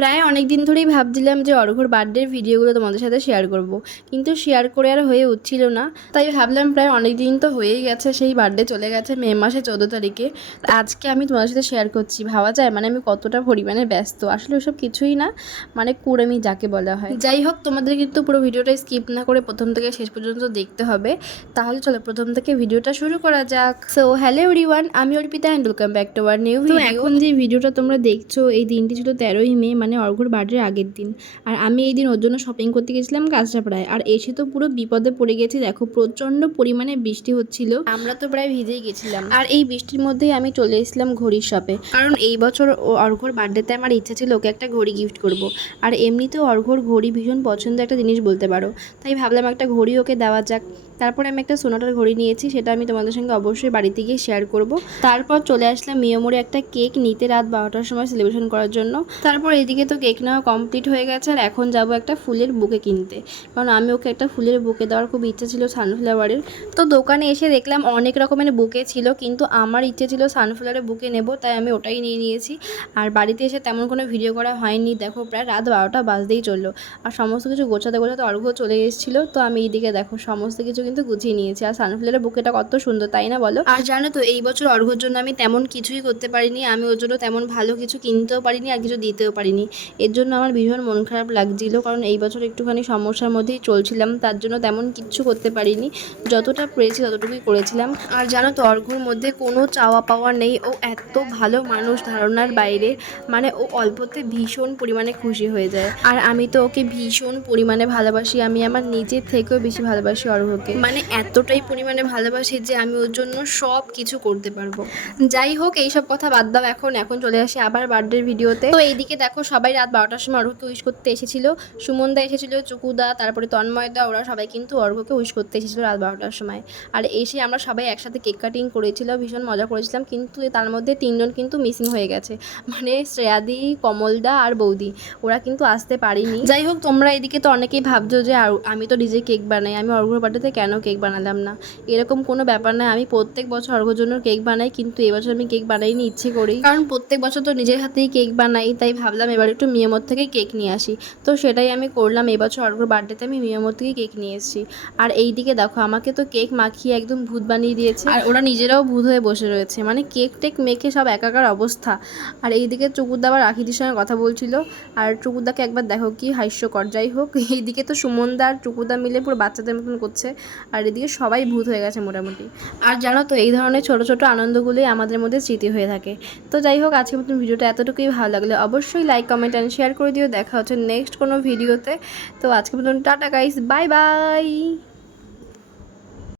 প্রায় অনেক দিন ধরেই ভাবছিলাম যে অর্ঘ্যর বার্থডের ভিডিওগুলো তোমাদের সাথে শেয়ার করব, কিন্তু শেয়ার করে আর হয়ে উঠছিল না। তাই ভাবলাম প্রায় অনেক দিন তো হয়েই গেছে, সেই বার্থডে চলে গেছে মে মাসে 14 তারিখে। আজকে আমি তোমাদের সাথে শেয়ার করছি। ভাবা যায় মানে আমি কতটা পরিমাণে ব্যস্ত। আসলে ওসব কিছুই না, মানে কুড়েমি যাকে বলা হয়। যাই হোক, তোমাদের কিন্তু পুরো ভিডিওটা স্কিপ না করে প্রথম থেকে শেষ পর্যন্ত দেখতে হবে। তাহলে চলো প্রথম থেকে ভিডিওটা শুরু করা যাক। সো হ্যালো এভরিওয়ান, আমি Arpita and welcome back to our new video. এখন যে ভিডিওটা তোমরা দেখছো, এই দিনটি ছিল 13ই মে, মানে অর্ঘ্যর বার্থডের আগের দিন। আর আমি এই দিন ওর জন্য শপিং করতে গেছিলাম কাঁচরাপাড়ায়। আর এসে তো পুরো বিপদে পড়ে গেছি। দেখো প্রচণ্ড পরিমাণে বৃষ্টি হচ্ছিল, আমরা তো প্রায় ভিজেই গেছিলাম। আর এই বৃষ্টির মধ্যেই আমি চলে এসেছিলাম ঘড়ির শপে, কারণ এই বছর অর্ঘ্যর বার্থডেতে আমার ইচ্ছা ছিল ওকে একটা ঘড়ি গিফট করব। আর এমনিতেও অর্ঘ্যর ঘড়ি ভীষণ পছন্দের একটা জিনিস বলতে পারো, তাই ভাবলাম একটা ঘড়ি ওকে দেওয়া যাক। তারপরে আমি একটা সোনাটার ঘড়ি নিয়েছি, সেটা আমি তোমাদের সঙ্গে অবশ্যই বাড়িতে গিয়ে শেয়ার করব। তারপর চলে আসলাম মিয়ামোড়ে একটা কেক নিতে, রাত 12টার সময় সেলিব্রেশন করার জন্য। তারপর এদিকে তো কেক নেওয়া কমপ্লিট হয়ে গেছে, আর এখন যাব একটা ফুলের বুকে কিনতে, কারণ আমি ওকে একটা ফুলের বুকে দেওয়ার খুব ইচ্ছে ছিল সানফ্লাওয়ারের। তো দোকানে এসে দেখলাম অনেক রকমের বুকে ছিল, কিন্তু আমার ইচ্ছে ছিল সানফ্লাওয়ারের বুকে নেব, তাই আমি ওটাই নিয়ে নিয়েছি। আর বাড়িতে এসে তেমন কোনো ভিডিও করা হয়নি। দেখো প্রায় রাত 12টা বাজতেই চললো, আর সমস্ত কিছু গোছাতে গোছাতে অর্ঘ্য চলে এসেছিলো। তো আমি এইদিকে দেখো সমস্ত কিছু কিন্তু গুছিয়ে নিয়েছি। আর সানফ্লাওয়ারের বুকেটা কত সুন্দর, তাই না বলো? আর জানো তো এই বছর অর্ঘ্যর জন্য আমি তেমন কিছুই করতে পারিনি। আমি ওর জন্য তেমন ভালো কিছু কিনতেও পারিনি, আর কিছু দিতেও পারিনি। এর জন্য আমার ভীষণ মন খারাপ লাগছিল, কারণ এই বছর একটুখানি সমস্যার মধ্যেই চলছিলাম, তার জন্য তেমন কিচ্ছু করতে পারিনি। যতটা পেরেছি ততটুকুই করেছিলাম। আর জানো তো অর্ঘ্যর মধ্যে কোনো চাওয়া পাওয়া নেই, ও এত ভালো মানুষ ধারণার বাইরে। মানে ও অল্পতে ভীষণ পরিমাণে খুশি হয়ে যায়। আর আমি তো ওকে ভীষণ পরিমাণে ভালোবাসি, আমি আমার নিজের থেকেও বেশি ভালোবাসি অর্ঘ্যকে। মানে এতটাই পরিমাণে ভালোবাসি যে আমি ওর জন্য সব কিছু করতে পারবো। যাই হোক, এইসব কথা বাদ দাও, এখন চলে আসি আবার বার্থডের ভিডিওতে। তো এইদিকে দেখো সবাই রাত 12টার সময় অর্ঘ্যকে উইশ করতে এসেছিল। সুমনদা এসেছিল, চুকুদা, তারপরে তন্ময়দা, ওরা সবাই কিন্তু অর্ঘ্যকে উইশ করতে এসেছিল রাত 12টার সময়। আর এসে আমরা সবাই একসাথে কেক কাটিং করেছিলাম, ভীষণ মজা করেছিলাম। কিন্তু তার মধ্যে 3জন কিন্তু মিসিং হয়ে গেছে, মানে শ্রেয়াদি, কমলদা আর বৌদি, ওরা কিন্তু আসতে পারিনি। যাই হোক, তোমরা এদিকে তো অনেকেই ভাবছো যে আমি তো নিজে কেক বানাই, আমি অর্ঘ্যর বার্থডেতে কেন কেক বানালাম না। এরকম কোনো ব্যাপার নয়, আমি প্রত্যেক বছর অর্ঘ্যর জন্য কেক বানাই, কিন্তু এবছর আমি কেক বানাইনি ইচ্ছে করেই, কারণ প্রত্যেক বছর তো নিজের হাতেই কেক বানাই। তাই ভাবলাম এবার একটু মিয়ামোর থেকে কেক নিয়ে আসি। তো সেটাই আমি করলাম। এবছর অর্ঘ্যর বার্থডেতে আমি মিয়ামোর থেকে কেক নিয়ে এসেছি। আর এই দিকে দেখো আমাকে তো কেক মাখিয়ে একদম ভূত বানিয়ে দিয়েছে, আর ওরা নিজেরাও ভূত হয়ে বসে রয়েছে, মানে কেক টেক মেখে সব একাকার অবস্থা। আর এইদিকে চুকুদা আবার রাখিদির সঙ্গে কথা বলছিল, আর চুকুদাকে একবার দেখো কি হাস্যকর। যাই হোক, এইদিকে তো সুমনদা আর চুকুদা মিলে পুরো বাচ্চাদের মতন করছে, আর এদিকে সবাই ভূত হয়ে গেছে মোটামুটি। আর জানো তো এই ধরনের ছোট ছোট আনন্দগুলোই আমাদের মধ্যে স্মৃতি হয়ে থাকে। তো যাই হোক, আজকের মতন ভিডিওটা এতটুকুই। ভালো লাগলে অবশ্যই লাইক, কমেন্ট অ্যান্ড শেয়ার করে দিও। দেখা হচ্ছে নেক্সট কোনো ভিডিওতে। তো আজকের মতন টাটা গাইস, বাই বাই।